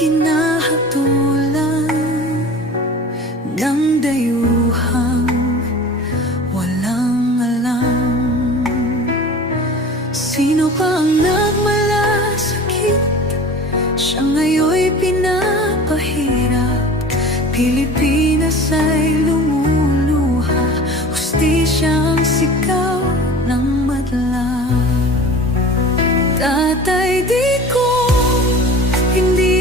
hinahatulan ng dayuhang walang alam. Sino pa ang nagmalasakit? Siya ngayon'y pinapahirap. Pilipinas ay lumuluha, hustisya ang sigaw ng madla. Tatay